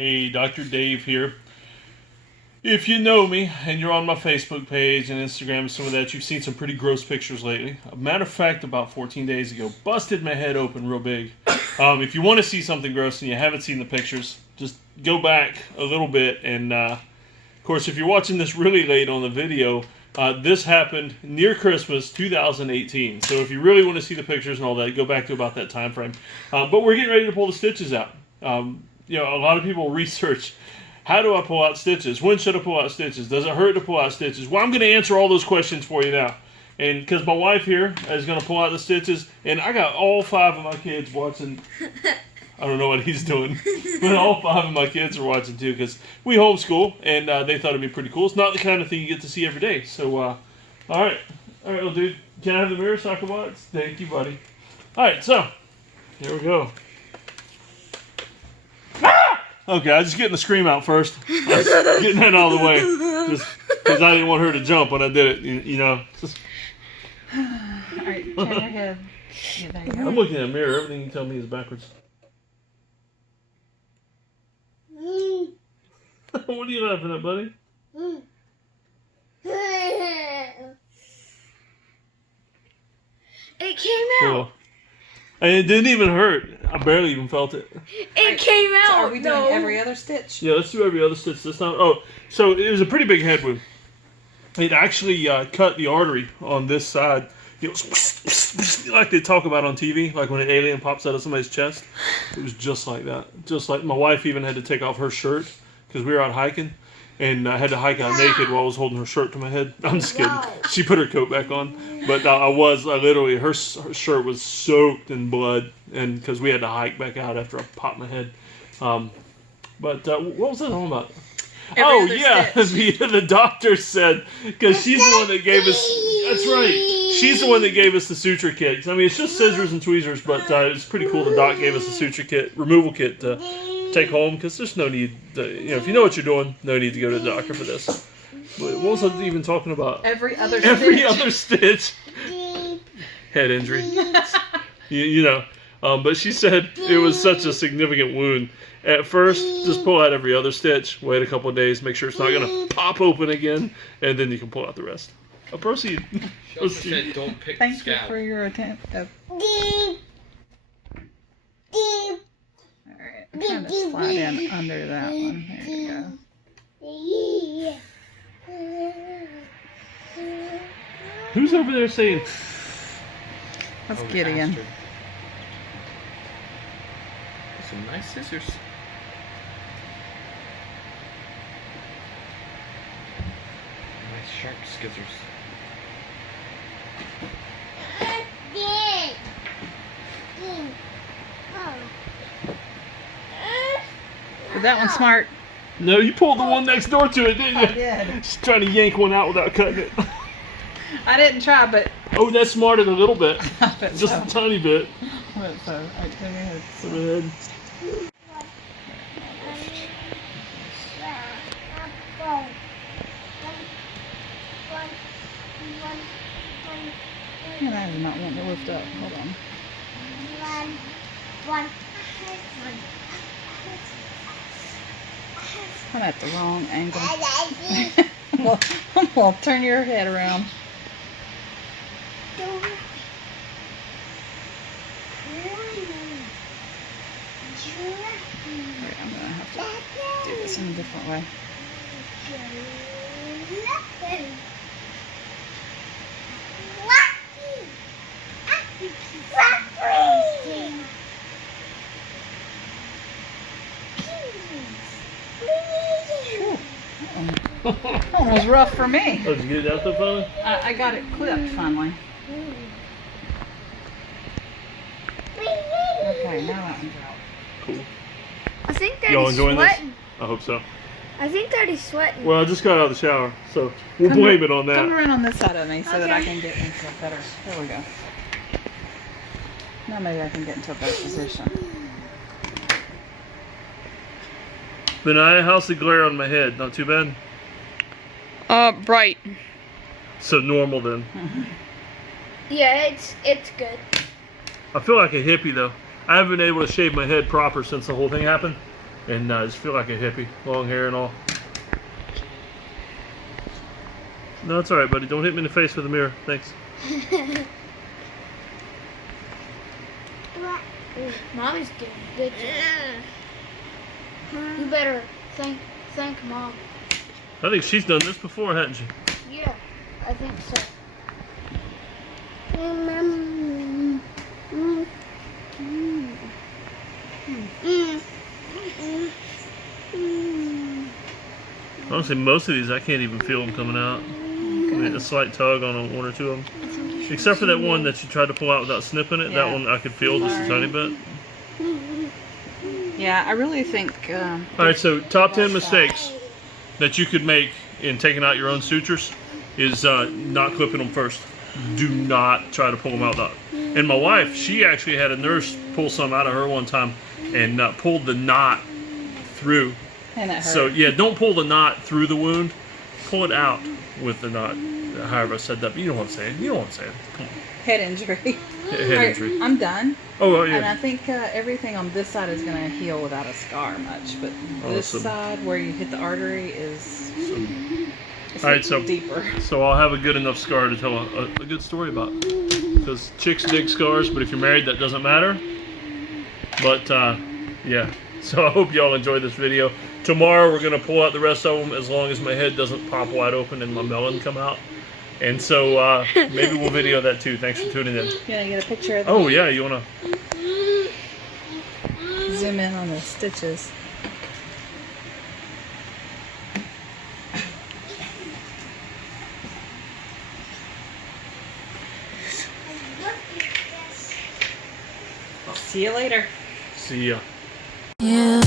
Hey, Dr. Dave here. If you know me and you're on my Facebook page and Instagram and some of that, you've seen some pretty gross pictures lately. A matter of fact, about 14 days ago, busted my head open real big. If you want to see something gross and you haven't seen the pictures, just go back a little bit. And of course, if you're watching this really late on the video, this happened near Christmas 2018. So if you really want to see the pictures and all that, go back to about that time frame. But we're getting ready to pull the stitches out. You know, a lot of people research, how do I pull out stitches? When should I pull out stitches? Does it hurt to pull out stitches? Well, I'm going to answer all those questions for you now. And because my wife here is going to pull out the stitches, and I got all 5 of my kids watching. I don't know what he's doing, but all 5 of my kids are watching too, because we homeschool, and they thought it'd be pretty cool. It's not the kind of thing you get to see every day. So, all right, well, dude, can I have the mirror so I can watch? Thank you, buddy. All right, so here we go. Okay, I was just getting the scream out first. I was getting that out of the way, just because I didn't want her to jump when I did it. You know. All right, turn your head. Yeah, there you go. I'm looking at a mirror. Everything you tell me is backwards. What are you laughing at, buddy? It came out. Cool. And it didn't even hurt. I barely even felt it. It came out. So are we doing every other stitch? Yeah, let's do every other stitch this time. Oh, so it was a pretty big head wound. It actually cut the artery on this side. It was like they talk about on TV, like when an alien pops out of somebody's chest. It was just like that. Just like my wife even had to take off her shirt because we were out hiking. And I had to hike out naked while I was holding her shirt to my head. I'm just kidding. She put her coat back on. But I literally, her shirt was soaked in blood. And because we had to hike back out after I popped my head. But what was that all about? The doctor said, because she's the one that gave us, that's right, she's the one that gave us the suture kit. I mean, it's just scissors and tweezers, but it's pretty cool the doc gave us a suture kit, removal kit to take home, because there's no need, if you know what you're doing, no need to go to the doctor for this. What was I even talking about? Every other stitch. Head injury. you know. But she said it was such a significant wound. At first, just pull out every other stitch, wait a couple of days, make sure it's not going to pop open again, and then you can pull out the rest. Proceed. Said, don't pick Thank you for your attention. Alright, I'm trying to slide in under that one. There you go. Who's over there saying? That's Gideon. Some nice scissors. Nice sharp scissors. Was that one smart? No, you pulled the one next door to it, didn't you? I did. She's trying to yank one out without cutting it. I didn't try, but... Oh, that smarted a little bit. Just so. a tiny bit. But so, alright, turn your head. Go ahead. And I do not want to lift up. Hold on. I'm at the wrong angle. Well, turn your head around. Wait, I'm gonna have to do this in a different way. That one was rough for me. Oh, did you get it out there finally? I got it clipped finally. Okay, now that one's out. Cool. I think Y'all Daddy's enjoying this? sweating. I hope so. I think Daddy's sweating. Well, I just got out of the shower, so we'll blame it on that. Come around on this side of me so that I Okay. can get into a better... There we go. Now maybe I can get into a better position. Benaiah, how's the glare on my head? Not too bad? Bright. So normal then. Yeah, it's good. I feel like a hippie though. I haven't been able to shave my head proper since the whole thing happened. and I just feel like a hippie, long hair and all. No, it's all right, buddy. Don't hit me in the face with a mirror. Thanks. Mommy's doing a good job. You better thank Mom. I think she's done this before, hasn't she? Yeah, I think so. Honestly, most of these I can't even feel them coming out. I mean, a slight tug on one or two of them. Except for that one that you tried to pull out without snipping it. Yeah. That one I could feel just a tiny bit. Yeah, I really think. Alright, so top 10 mistakes that you could make in taking out your own sutures is not clipping them first. Do not try to pull them out. And my wife, she actually had a nurse pull some out of her one time and pulled the knot through. And it hurt. So yeah, don't pull the knot through the wound. Pull it out with the knot. However I said that, but you don't want to say it. You don't want to say it. Come on. Head injury. Head Alright, injury. I'm done. Oh, well, And I yeah. think everything on this side is going to heal without a scar much. But this Awesome. side where you hit the artery is it's Alright, so deeper. So I'll have a good enough scar to tell a good story about. Because chicks dig scars, but if you're married, that doesn't matter. But yeah. So I hope y'all enjoyed this video. Tomorrow we're gonna pull out the rest of them as long as my head doesn't pop wide open and my melon come out. And so maybe we'll video that too. Thanks for tuning in. You want to get a picture of that? Oh yeah, you wanna? Zoom in on the stitches. See you later. See ya. Yeah.